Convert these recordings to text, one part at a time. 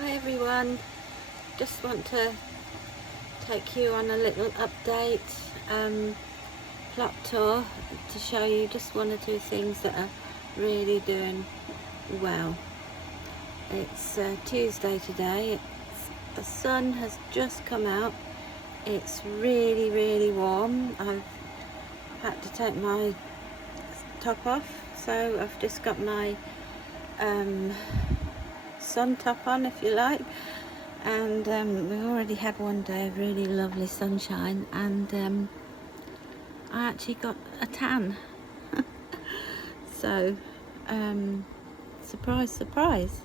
Hi everyone, just want to take you on a little update plot tour to show you just one or two things that are really doing well. It's Tuesday today, the sun has just come out, it's really warm. I've had to take my top off, so I've just got my sun top on, if you like. And we've already had one day of really lovely sunshine, and I actually got a tan. So surprise.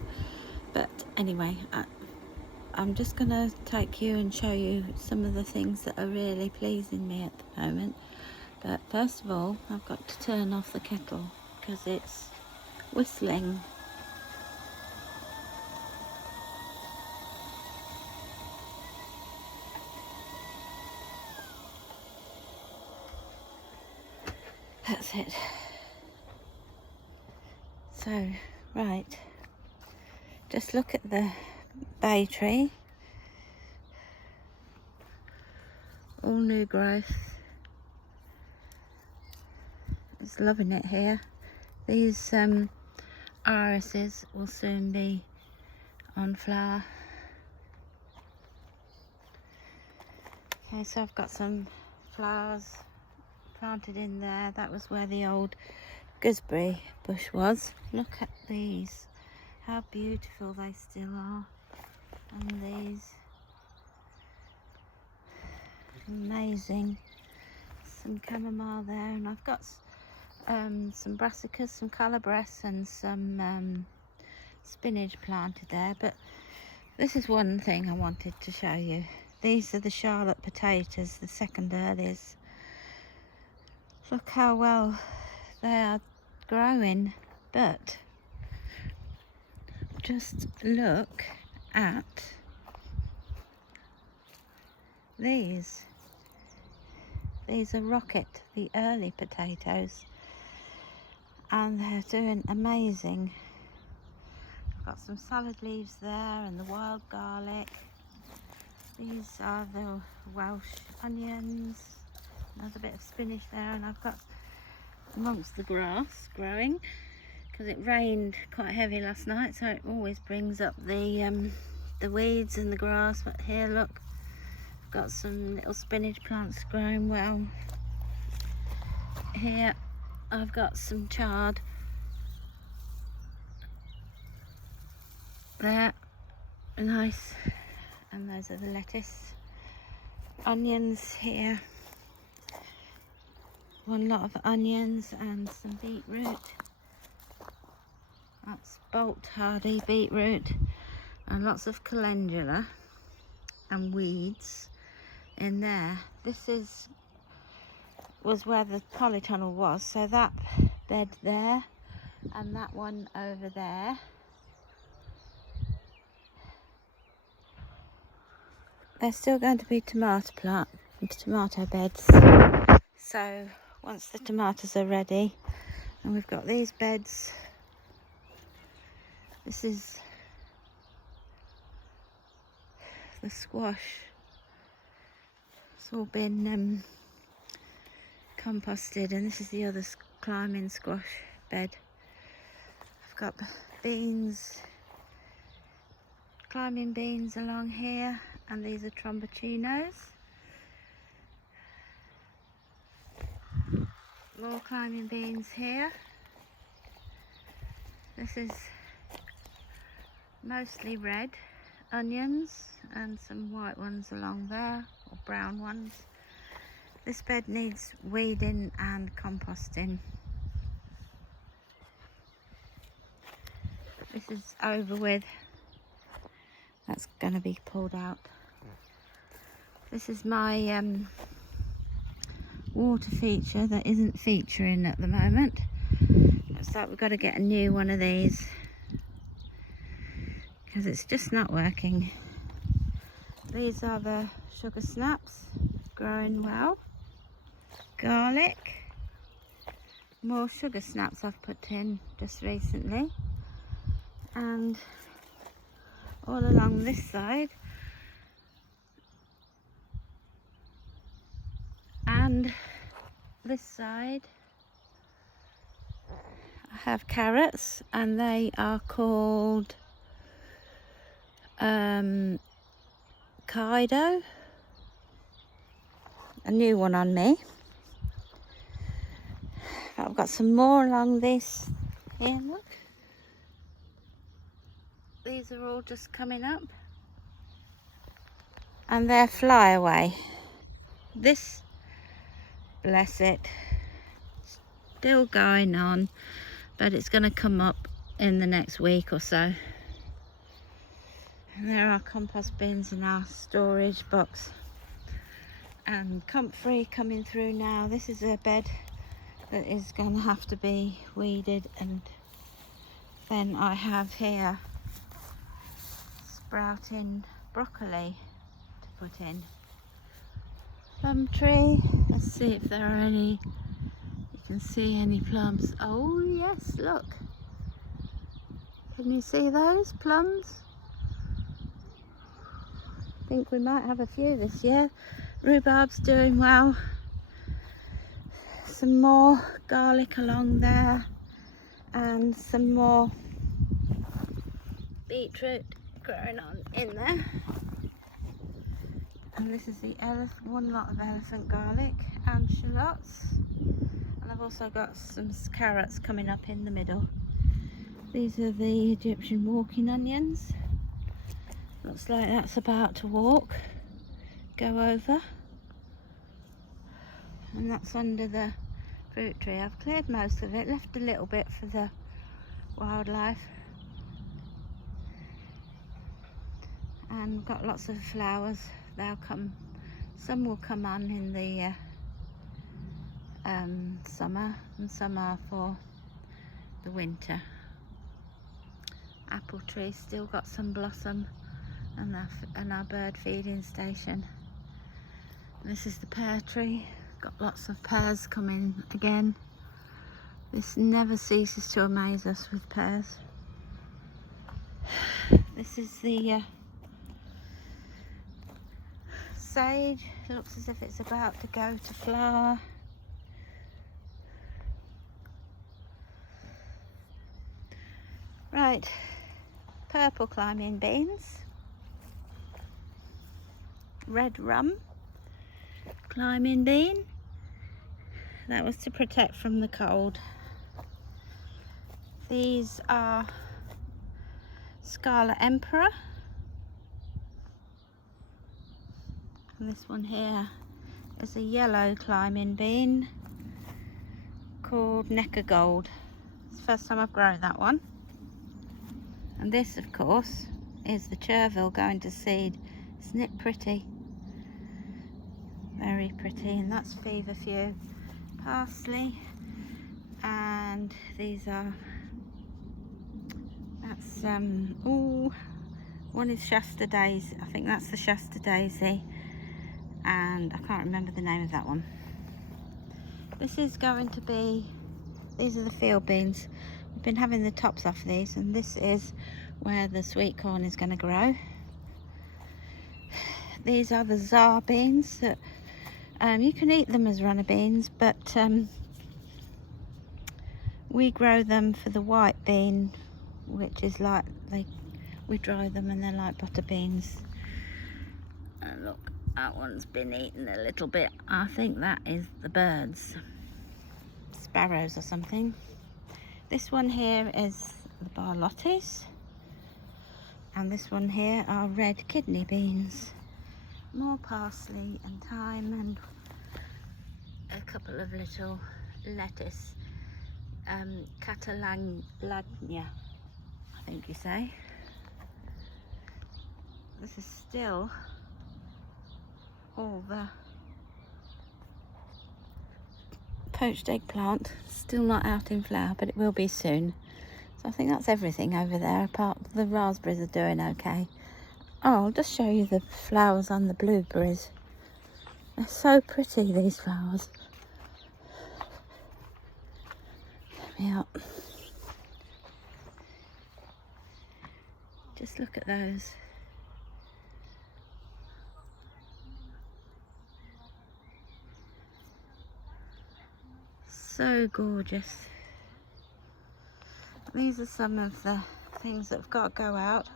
But anyway, I'm just gonna take you and show you some of the things that are really pleasing me at the moment. But first of all, I've got to turn off the kettle because it's whistling. That's it. So, right, just look at the bay tree. All new growth. It's loving it here. These irises will soon be on flower. Okay, so I've got some flowers planted in there. That was where the old gooseberry bush was. Look at these, how beautiful they still are. And these, amazing. Some chamomile there, and I've got some brassicas, some calabres, and some spinach planted there. But this is one thing I wanted to show you. These are the Charlotte potatoes, the second earlies. Look how well they are growing, but just look at these. These are Rocket, the early potatoes, and they're doing amazing. I've got some salad leaves there and the wild garlic. These are the Welsh onions, another bit of spinach there, and I've got amongst the grass growing because it rained quite heavy last night, so it always brings up the weeds and the grass. But here, look, I've got some little spinach plants growing well. Here I've got some chard there, nice. And those are the lettuce. Onions here, one lot of onions and some beetroot. That's bolt hardy beetroot, and lots of calendula and weeds in there. This was where the polytunnel was, so that bed there and that one over there. There's still going to be tomato beds. So once the tomatoes are ready, and we've got these beds. This is the squash. It's all been composted, and this is the other climbing squash bed. I've got beans, climbing beans along here, and these are tromboncinos. More climbing beans here. This is mostly red onions and some white ones along there, or brown ones. This bed needs weeding and composting. This is over with. That's going to be pulled out. This is my water feature that isn't featuring at the moment. Looks like we've got to get a new one of these because it's just not working. These are the sugar snaps, growing well. Garlic, more sugar snaps I've put in just recently, and all along this side, and this side I have carrots, and they are called Kaido. A new one on me. I've got some more along this here, look. These are all just coming up, and they're flyaway. This, bless it, still going on, but it's going to come up in the next week or so. And there are compost bins in our storage box, and comfrey coming through now. This is a bed that is going to have to be weeded, and then I have here sprouting broccoli to put in. Plum tree, let's see if there are any, you can see any plums. Oh yes, look, can you see those plums? I think we might have a few this year. Rhubarb's doing well. Some more garlic along there, and some more beetroot growing on in there. And this is the one lot of elephant garlic and shallots. And I've also got some carrots coming up in the middle. These are the Egyptian walking onions. Looks like that's about to go over. And that's under the fruit tree. I've cleared most of it, left a little bit for the wildlife. And got lots of flowers. They'll come, some will come on in the summer, and some are for the winter. Apple tree still got some blossom, and our bird feeding station. This is the pear tree, got lots of pears coming again. This never ceases to amaze us with pears. This is the sage. It looks as if it's about to go to flower. Right, purple climbing beans, red rum climbing bean. That was to protect from the cold. These are Scarlet Emperor. And this one here is a yellow climbing bean called Necker Gold. It's the first time I've grown that one. And this, of course, is the chervil going to seed. Isn't it pretty? Very pretty. And that's feverfew, parsley, and these are, that's one is Shasta Daisy. I think that's the Shasta Daisy, and I can't remember the name of that one. This is going to be, these are the field beans. We've been having the tops off these, and this is where the sweet corn is going to grow. These are the Tsar beans that you can eat them as runner beans, but we grow them for the white bean, which is like, we dry them and they're like butter beans. And look, that one's been eaten a little bit. I think that is the birds, sparrows or something. This one here is the Barlottis, and this one here are red kidney beans. More parsley and thyme, and a couple of little lettuce, Catalagna, I think you say. This is still all the poached eggplant, still not out in flower, but it will be soon. So I think that's everything over there, apart the raspberries are doing okay. Oh, I'll just show you the flowers on the blueberries. They're so pretty, these flowers. Let me up. Just look at those. So gorgeous. These are some of the things that have got to go out.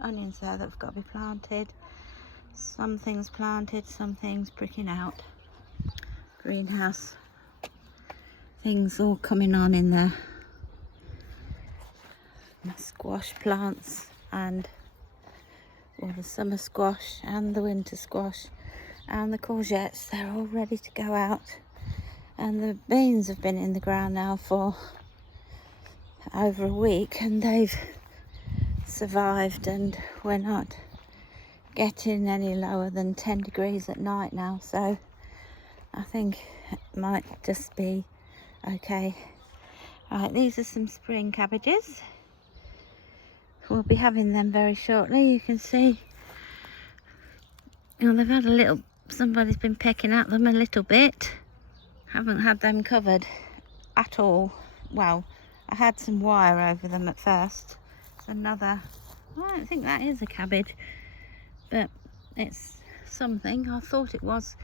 Onions there that have got to be planted. Some things planted, some things pricking out. Greenhouse things all coming on in there. My squash plants and all the summer squash and the winter squash and the courgettes, they're all ready to go out. And the beans have been in the ground now for over a week and they've survived, and we're not getting any lower than 10 degrees at night now, so I think it might just be okay. Right, these are some spring cabbages. We'll be having them very shortly. You can see, you know, they've had a little, somebody's been pecking at them a little bit. Haven't had them covered at all. Well, I had some wire over them at first. It's another, I don't think that is a cabbage, but it's something. I thought it was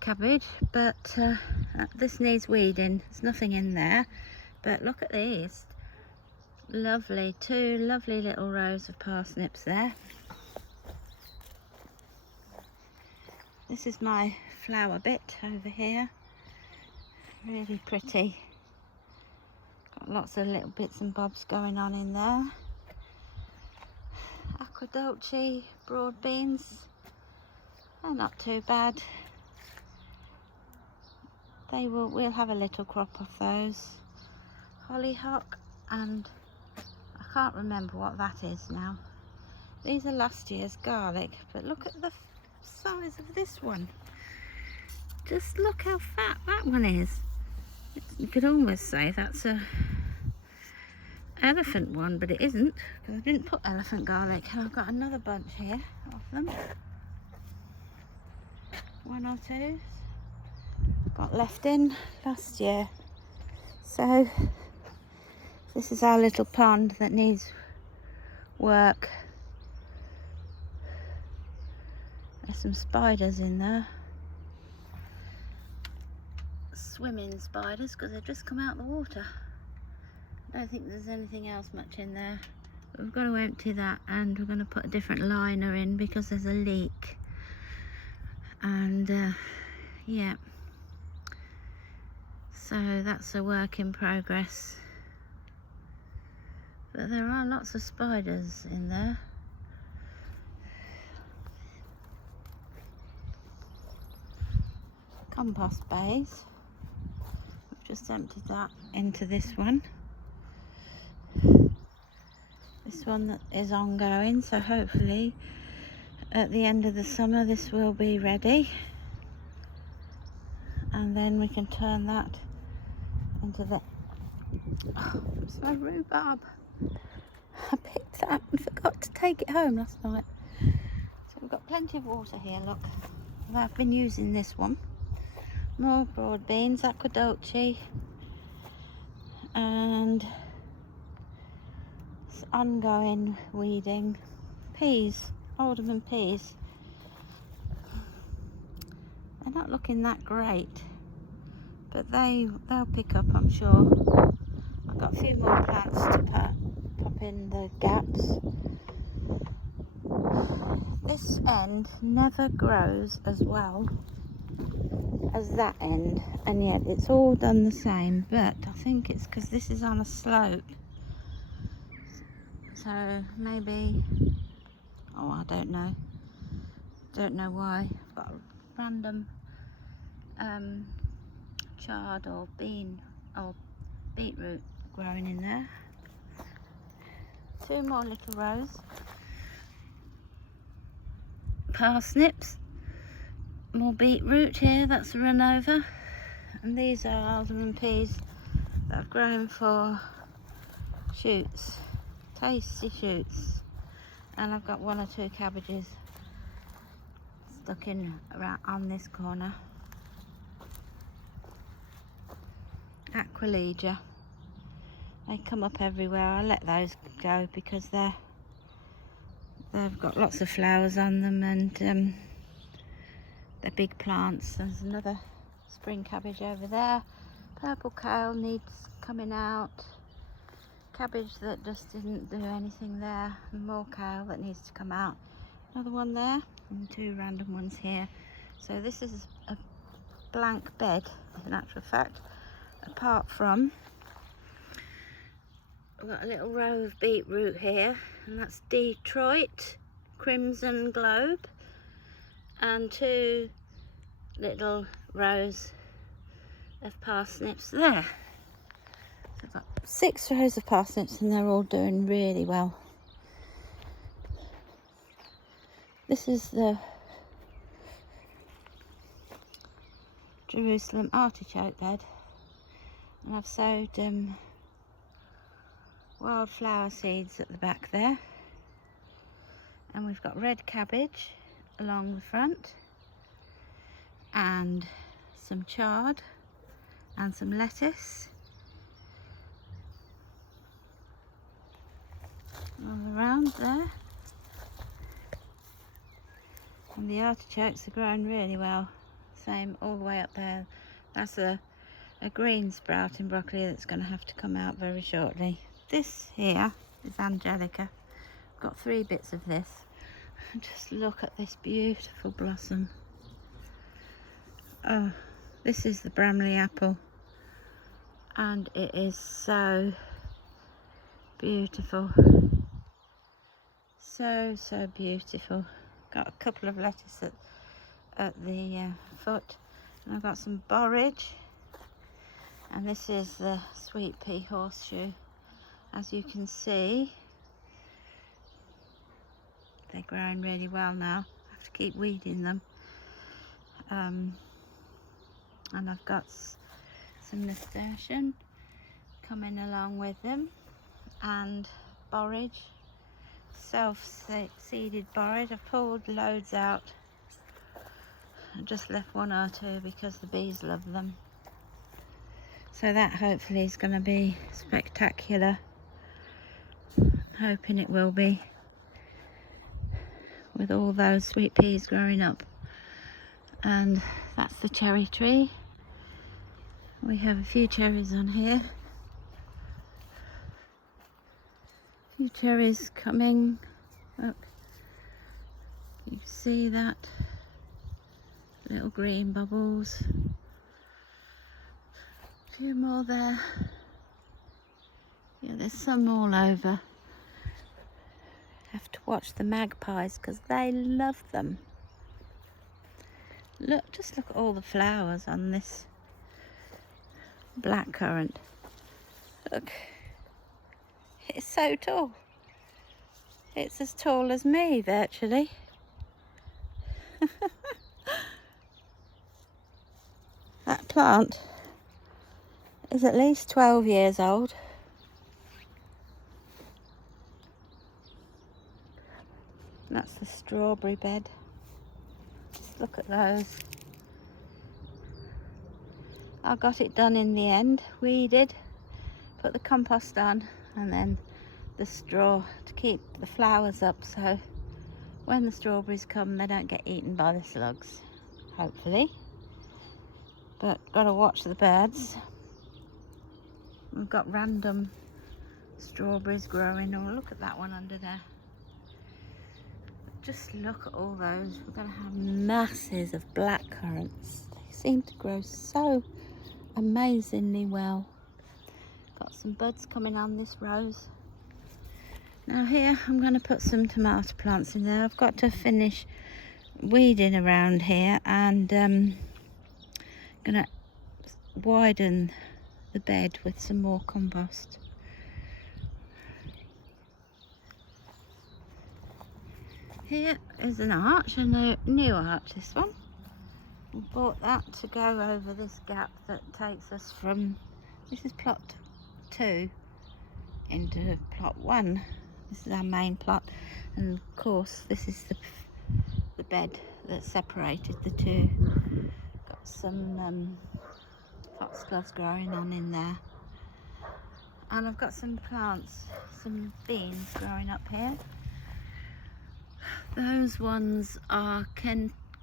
cabbage, but this needs weeding. There's nothing in there, but look at these. Lovely, two lovely little rows of parsnips there. This is my flower bit over here. Really pretty. Got lots of little bits and bobs going on in there. Aquadolce broad beans. They're not too bad. We'll have a little crop of those. Hollyhock, and I can't remember what that is now. These are last year's garlic, but look at the size of this one. Just look how fat that one is. You could almost say that's a elephant one, but it isn't, because I didn't put elephant garlic. And I've got another bunch here of them. One or two got left in last year. So this is our little pond that needs work. There's some spiders in there. Swimming spiders, because they've just come out of the water. I don't think there's anything else much in there. But we've got to empty that, and we're going to put a different liner in because there's a leak. And yeah, so that's a work in progress. But there are lots of spiders in there. Compost bays. I've just emptied that into this one. This one that is ongoing, so hopefully at the end of the summer this will be ready. And then we can turn that into the... Oh, it's my rhubarb. I picked that and forgot to take it home last night. So we've got plenty of water here, look. I've been using this one. More broad beans, aquadolce, and it's ongoing weeding. Peas, Alderman peas. They're not looking that great, but they'll pick up, I'm sure. I've got a few more plants to pop in the gaps. This end never grows as well as that end, and yet it's all done the same, but I think it's because this is on a slope, so maybe, oh, I don't know why. I've got a random chard or bean or beetroot growing in there. Two more little rows. Parsnips. More beetroot here, that's run over. And these are alderman peas that I've grown for shoots, tasty shoots. And I've got one or two cabbages stuck in around on this corner. Aquilegia. They come up everywhere. I let those go because they're They've got lots of flowers on them, and they're big plants. There's another spring cabbage over there. Purple kale needs coming out. Cabbage that just didn't do anything there. And more kale that needs to come out. Another one there, and two random ones here. So this is a blank bed, in actual fact, apart from I've got a little row of beetroot here, and that's Detroit Crimson Globe, and two little rows of parsnips there. So I've got 6 rows of parsnips, and they're all doing really well. This is the Jerusalem artichoke bed, and I've sowed wildflower seeds at the back there, and we've got red cabbage along the front, and some chard and some lettuce all around there, and the artichokes are growing really well. Same all the way up there. That's a green sprouting broccoli that's going to have to come out very shortly. This here is Angelica. I've got 3 bits of this. Just look at this beautiful blossom. Oh, this is the Bramley apple, and it is so beautiful. So beautiful. Got a couple of lettuce at the foot, and I've got some borage, and this is the sweet pea horseshoe. As you can see, they're growing really well now. I have to keep weeding them, and I've got some nasturtium coming along with them, and borage, self-seeded borage. I've pulled loads out. I just left 1 or 2 because the bees love them. So that hopefully is going to be spectacular. Hoping it will be, with all those sweet peas growing up. And that's the cherry tree. We have a few cherries on here. A few cherries coming. Look, you see that? Little green bubbles. A few more there. Yeah, there's some all over. Have to watch the magpies because they love them. Look, just look at all the flowers on this blackcurrant. Look, it's so tall. It's as tall as me virtually. That plant is at least 12 years old. That's the strawberry bed. Just look at those. I got it done in the end, weeded, put the compost on, and then the straw to keep the flowers up, so when the strawberries come they don't get eaten by the slugs, hopefully. But gotta watch the birds. We've got random strawberries growing. Oh, look at that one under there. Just look at all those. We're going to have masses of blackcurrants. They seem to grow so amazingly well. Got some buds coming on this rose. Now here I'm going to put some tomato plants in there. I've got to finish weeding around here, and going to widen the bed with some more compost. Here is an arch, a new arch, this one. We bought that to go over this gap that takes us from, this is plot 2 into plot 1. This is our main plot, and of course this is the bed that separated the two. Got some foxgloves growing on in there, and I've got some plants, some beans growing up here. Those ones are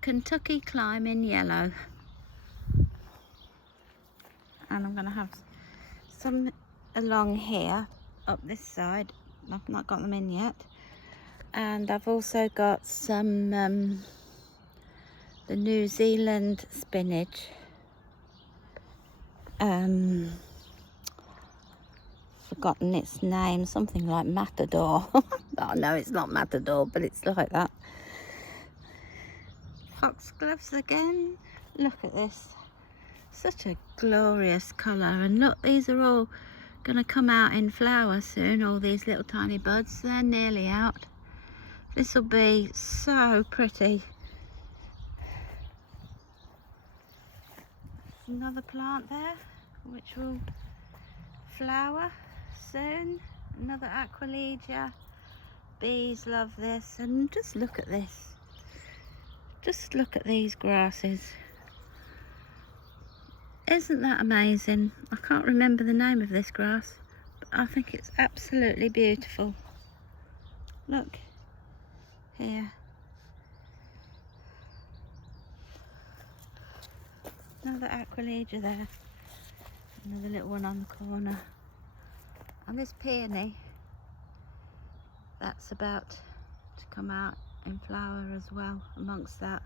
Kentucky Climbing Yellow. And I'm going to have some along here, up this side. I've not got them in yet. And I've also got some the New Zealand spinach. Forgotten its name, something like Matador. Oh no, it's not Matador, but it's like that. Foxgloves again. Look at this. Such a glorious colour. And look, these are all going to come out in flower soon, all these little tiny buds. They're nearly out. This will be so pretty. Another plant there which will flower soon. Another Aquilegia. Bees love this. And just look at this. Just look at these grasses. Isn't that amazing? I can't remember the name of this grass, but I think it's absolutely beautiful. Look here. Another Aquilegia there. Another little one on the corner. And this peony, that's about to come out in flower as well amongst that.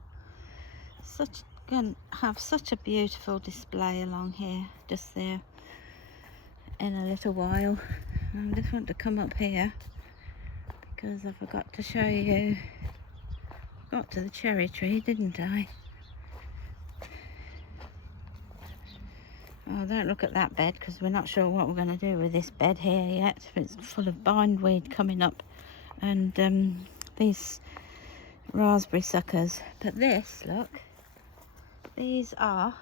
Going to have such a beautiful display along here, just there in a little while. I just want to come up here because I forgot to show you. Got to the cherry tree, didn't I? Oh, don't look at that bed because we're not sure what we're going to do with this bed here yet. It's full of bindweed coming up and these raspberry suckers. But this, look, these are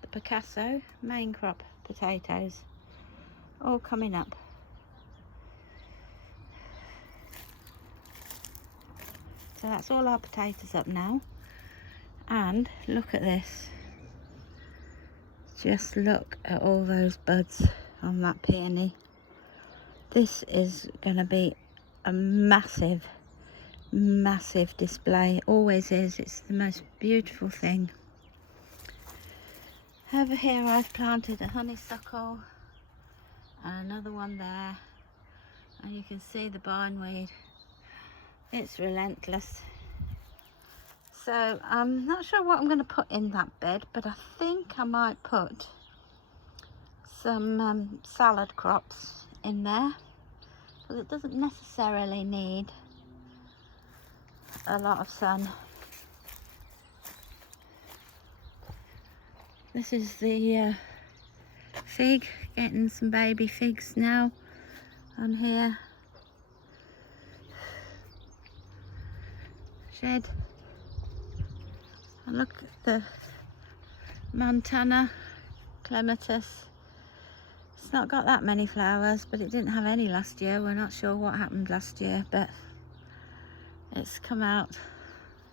the Picasso main crop potatoes, all coming up. So that's all our potatoes up now. And look at this. Just look at all those buds on that peony. This is going to be a massive display. Always is. It's the most beautiful thing. Over here I've planted a honeysuckle and another one there, and you can see the bindweed. It's relentless. So I'm not sure what I'm going to put in that bed, but I think I might put some salad crops in there, because it doesn't necessarily need a lot of sun. This is the fig, getting some baby figs now on here. Shed. And look at the Montana clematis. It's not got that many flowers, but it didn't have any last year. We're not sure what happened last year, but it's come out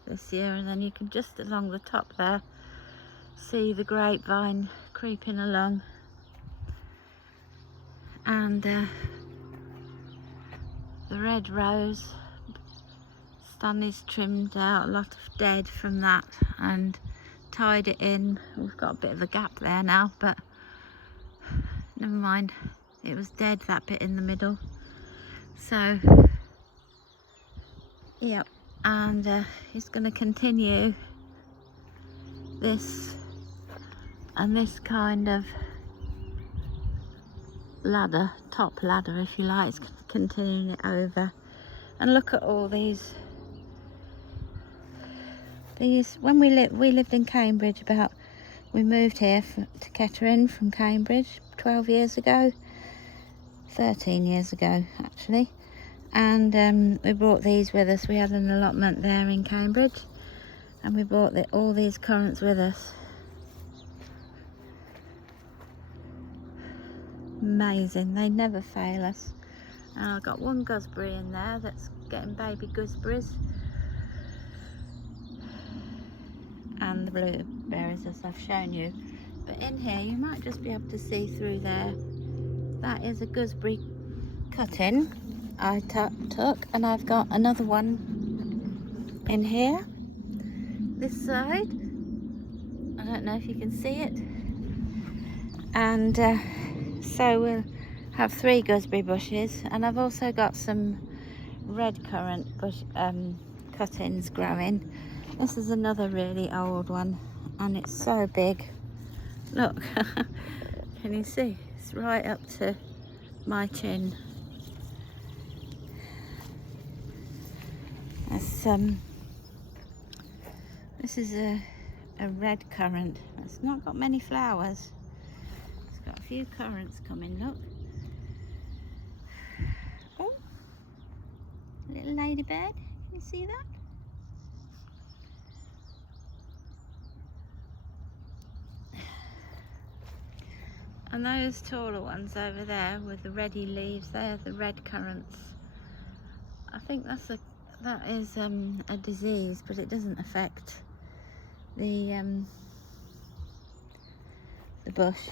this year. And then you can just along the top there see the grapevine creeping along. And the red rose, Stanley's trimmed out a lot of dead from that and tied it in. We've got a bit of a gap there now, but never mind. It was dead, that bit in the middle. So, yep. And he's going to continue this and this kind of ladder, top ladder if you like. It's continuing it over. And look at all these. When we lived in Cambridge, we moved here to Kettering from Cambridge 12 years ago, 13 years ago actually, and we brought these with us. We had an allotment there in Cambridge and we brought all these currants with us. Amazing, they never fail us. And I've got one gooseberry in there that's getting baby gooseberries. And the blueberries, as I've shown you. But in here you might just be able to see through there. That is a gooseberry cutting I took, and I've got another one in here, this side. I don't know if you can see it. And so we'll have 3 gooseberry bushes, and I've also got some red currant bush cuttings growing. This is another really old one, and it's so big. Look, can you see? It's right up to my chin. This is a red currant. It's not got many flowers. It's got a few currants coming, look. Oh, little ladybird, can you see that? And those taller ones over there with the reddy leaves, they are the red currants. I think that is a disease, but it doesn't affect the bush.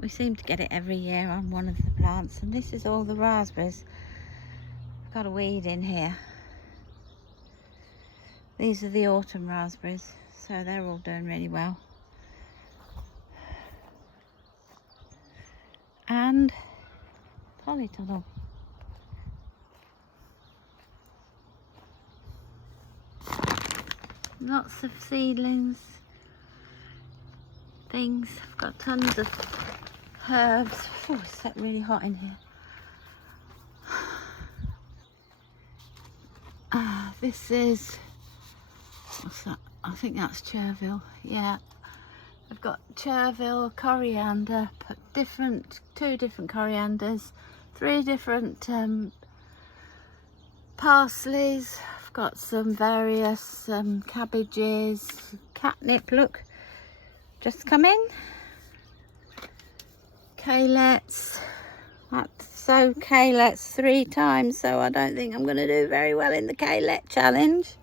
We seem to get it every year on one of the plants, and this is all the raspberries. I've got a weed in here. These are the autumn raspberries, so they're all doing really well. And polytunnel. Lots of seedlings, things. I've got tons of herbs. Oh, it's really hot in here. This is, what's that? I think that's chervil. Yeah, I've got chervil, coriander, 2 different corianders, 3 different parsleys. I've got some various cabbages, catnip, look, just come in. Kaleets. That's so kaleets 3 times, so I don't think I'm going to do very well in the kaleet challenge.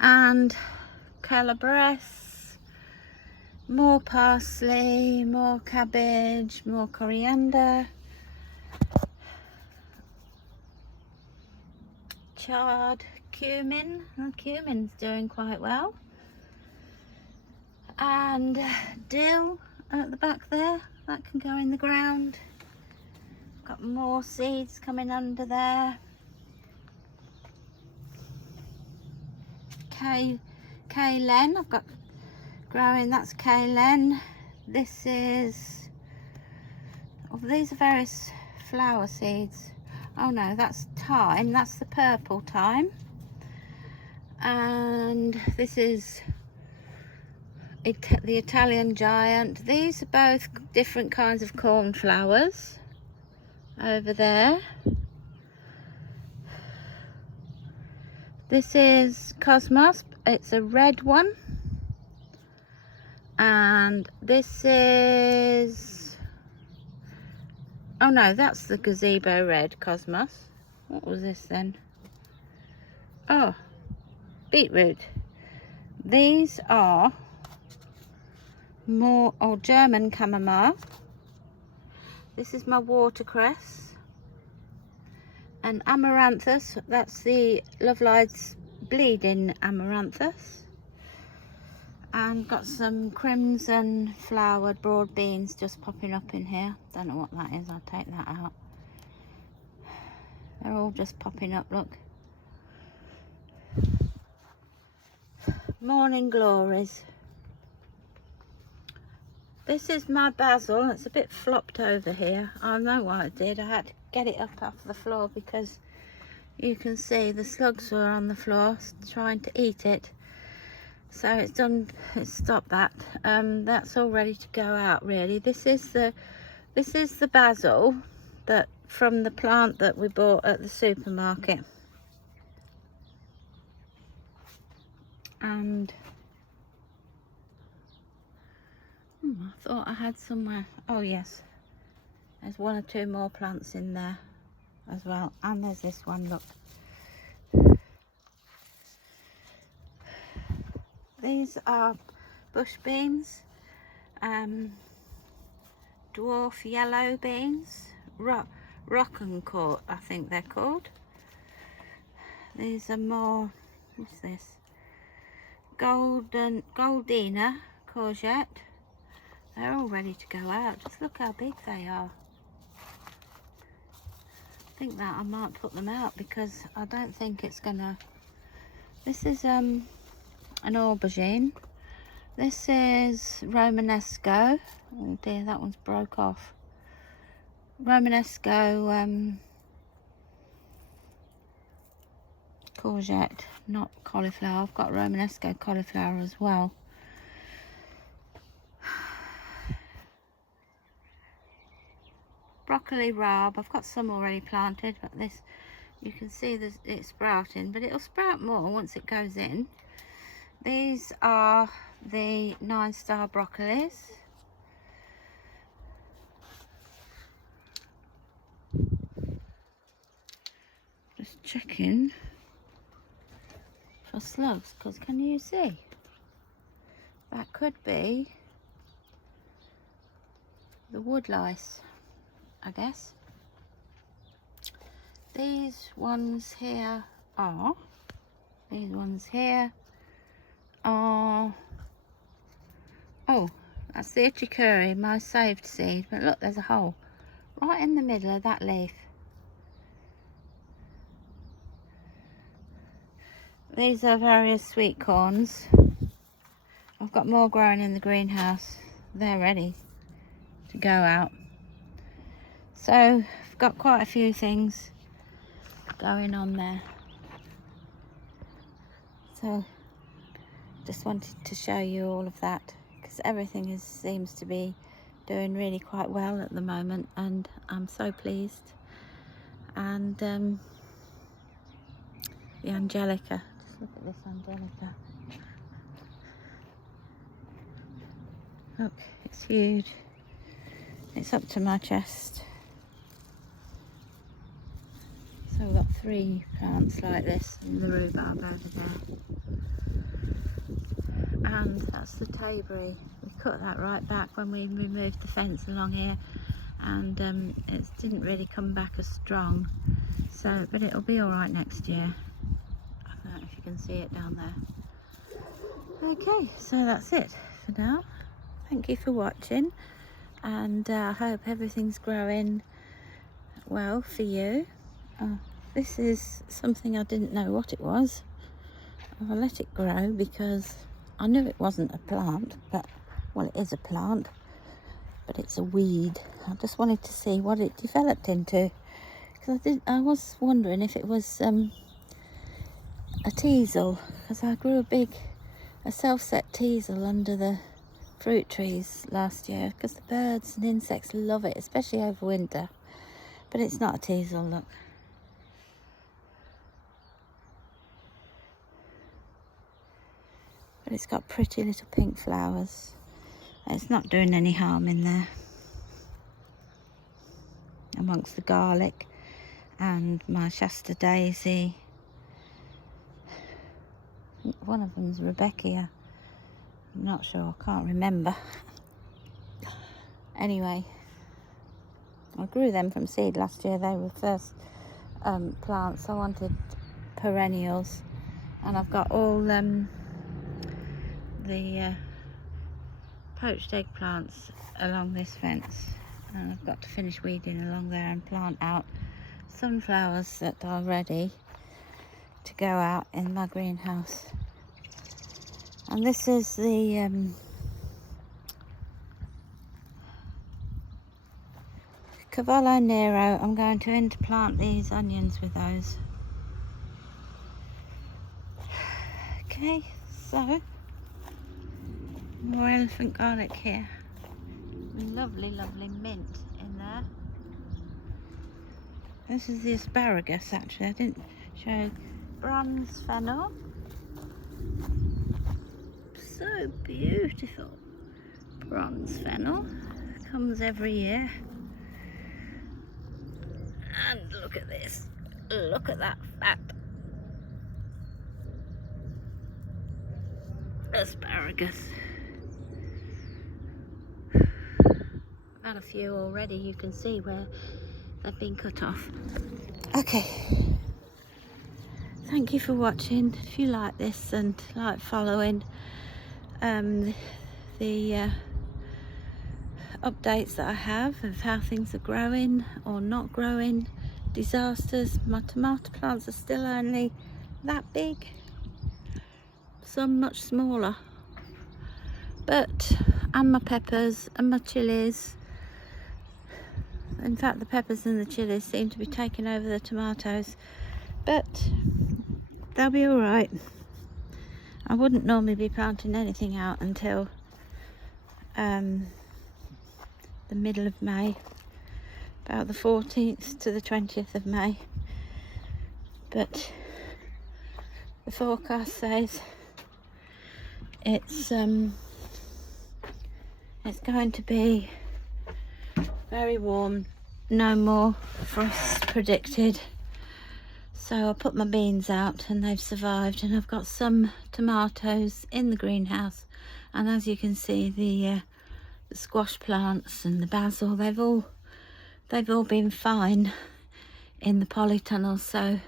And calabrese, more parsley, more cabbage, more coriander, chard, cumin. Well, cumin's doing quite well. And dill at the back there, that can go in the ground. Got more seeds coming under there. Kalen, I've got growing, that's Kalen. This is, oh, these are various flower seeds. Oh no, that's thyme, that's the purple thyme. And this is the Italian giant. These are both different kinds of cornflowers over there. This is Cosmos, it's a red one. And this is, oh no, that's the gazebo red Cosmos. What was this then? Oh, beetroot. These are more, oh, German chamomile. This is my watercress. And amaranthus, that's the Lovelights bleeding amaranthus. And got some crimson flowered broad beans just popping up in here. Don't know what that is, I'll take that out. They're all just popping up, look. Morning glories. This is my basil. It's a bit flopped over here. I know what I did. I had to get it up off the floor because you can see the slugs were on the floor trying to eat it. So it's done. It's stopped that. That's all ready to go out. Really, this is the basil that from the plant that we bought at the supermarket. And I thought I had somewhere. Oh yes, there's 1 or 2 more plants in there as well. And there's this one, look. These are bush beans, dwarf yellow beans, Rockencourt I think they're called. These are more, what's this? Goldina courgette. They're all ready to go out. Just look how big they are. I think that I might put them out because I don't think it's gonna. This is an aubergine. This is Romanesco. Oh dear, that one's broke off. Romanesco courgette, not cauliflower. I've got Romanesco cauliflower as well. Broccoli rabe, I've got some already planted, but this, you can see this, it's sprouting, but it'll sprout more once it goes in. These are the 9-star broccolis. Just checking for slugs, because can you see? That could be the wood lice, I guess. These ones here are, oh, that's the Ichikuri, my saved seed, but look, there's a hole right in the middle of that leaf. These are various sweet corns. I've got more growing in the greenhouse. They're ready to go out. So I've got quite a few things going on there. So just wanted to show you all of that because everything seems to be doing really quite well at the moment, and I'm so pleased. And the Angelica, just look at this Angelica. Look, it's huge. It's up to my chest. So we've got 3 plants like this in the rhubarb over there. And that's the Tayberry. We cut that right back when we removed the fence along here, and it didn't really come back as strong. So, but it'll be all right next year. I don't know if you can see it down there. Okay, so that's it for now. Thank you for watching, and I hope everything's growing well for you. This is something I didn't know what it was. I let it grow because I knew it wasn't a plant, but, well, it is a plant, but it's a weed. I just wanted to see what it developed into, because I was wondering if it was a teasel, because I grew a self-set teasel under the fruit trees last year, because the birds and insects love it, especially over winter. But it's not a teasel, look. But it's got pretty little pink flowers. It's not doing any harm in there. Amongst the garlic and my Shasta daisy. I think one of them's Rebecca. I'm not sure, I can't remember. Anyway, I grew them from seed last year. They were first plants. I wanted perennials, and I've got all the poached eggplants along this fence, and I've got to finish weeding along there and plant out sunflowers that are ready to go out in my greenhouse. And this is the Cavallo Nero. I'm going to interplant these onions with those. Okay, so more elephant garlic here. Lovely, lovely mint in there. This is the asparagus, actually. I didn't show. Bronze fennel. So beautiful. Bronze fennel. Comes every year. And look at this. Look at that fat asparagus. Had a few already. You can see where they've been cut off. Okay. thank you for watching. If you like this and like following the updates that I have of how things are growing or not growing, disasters, my tomato plants are still only that big, some much smaller, but and my peppers and my chilies. In fact, the peppers and the chilies seem to be taking over the tomatoes, but they'll be all right. I wouldn't normally be planting anything out until the middle of May, about the 14th to the 20th of May, but the forecast says it's going to be very warm, no more frost predicted. So I put my beans out and they've survived, and I've got some tomatoes in the greenhouse, and as you can see, the squash plants and the basil, they've all been fine in the polytunnel. So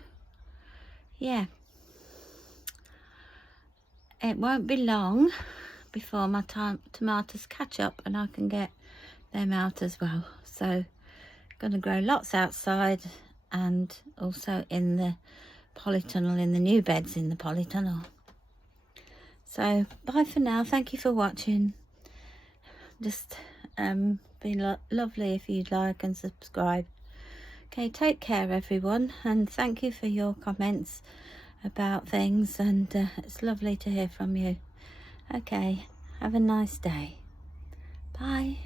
yeah, it won't be long before my tomatoes catch up and I can get them out as well. So gonna grow lots outside and also in the polytunnel, in the new beds in the polytunnel. So bye for now. Thank you for watching. Just be lovely if you'd like and subscribe. Okay, take care everyone, and thank you for your comments about things, and it's lovely to hear from you. Okay, have a nice day. Bye.